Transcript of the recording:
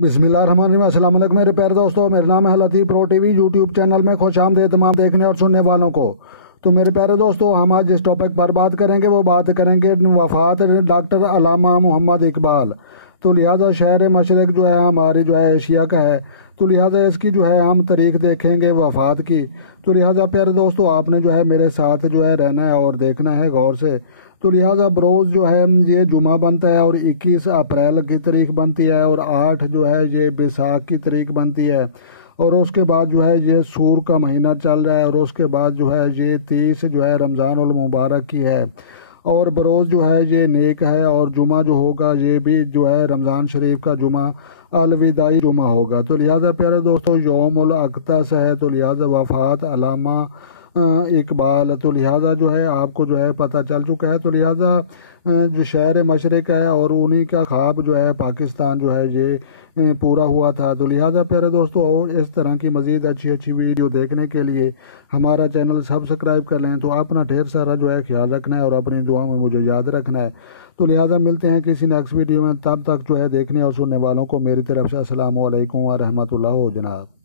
बिस्मिल्लाहिर्रहमानिर्रहीम। अस्सलाम वालेकुम मेरे प्यारे दोस्तों, मेरा नाम है लतीफ़। प्रो टीवी यूट्यूब चैनल में खुश आमदीद तमाम देखने और सुनने वालों को। तो मेरे प्यारे दोस्तों, हम आज जिस टॉपिक पर बात करेंगे वो बात करेंगे वफ़ात डॉक्टर अल्लामा मोहम्मद इकबाल। तो लिहाजा शहर मशरक़ जो है हमारी जो है एशिया का है, तो लिहाजा इसकी जो है हम तारीख देखेंगे वफ़ात की। तो लिहाजा प्यारे दोस्तों, आपने जो है मेरे साथ जो है रहना है और देखना है गौर से। तो लिहाजा बरोज़ जो है ये जुमा बनता है और 21 अप्रैल की तारीख बनती है और 8 जो है ये बैसाख की तारीख बनती है। और उसके बाद जो है ये सूर का महीना चल रहा है और उसके बाद जो है ये 30 जो है रमज़ान उल मुबारक की है। और बरोज़ जो है ये नेक है और जुमा जो होगा ये भी जो है रमज़ान शरीफ का जुमा अलविदाई जुमा होगा। तो लिहाजा प्यारे दोस्तों, यौमुल अक़दस है, तो लिहाजा वफ़ात अल्लामा इकबाल। तो लिहाजा जो है आपको जो है पता चल चुका है। तो लिहाजा जो शहर मशरक़ है और उन्हीं का ख्वाब जो है पाकिस्तान जो है ये पूरा हुआ था। तो लिहाजा प्यारे दोस्तों, और इस तरह की मज़ीद अच्छी अच्छी वीडियो देखने के लिए हमारा चैनल सब्सक्राइब कर लें। तो अपना ढेर सारा जो है ख्याल रखना है और अपनी दुआ में मुझे याद रखना है। तो लिहाजा मिलते हैं किसी नेक्स्ट वीडियो में, तब तक जो है देखने और सुनने वालों को मेरी तरफ से अस्सलाम वालेकुम व रहमतुल्लाह जनाब।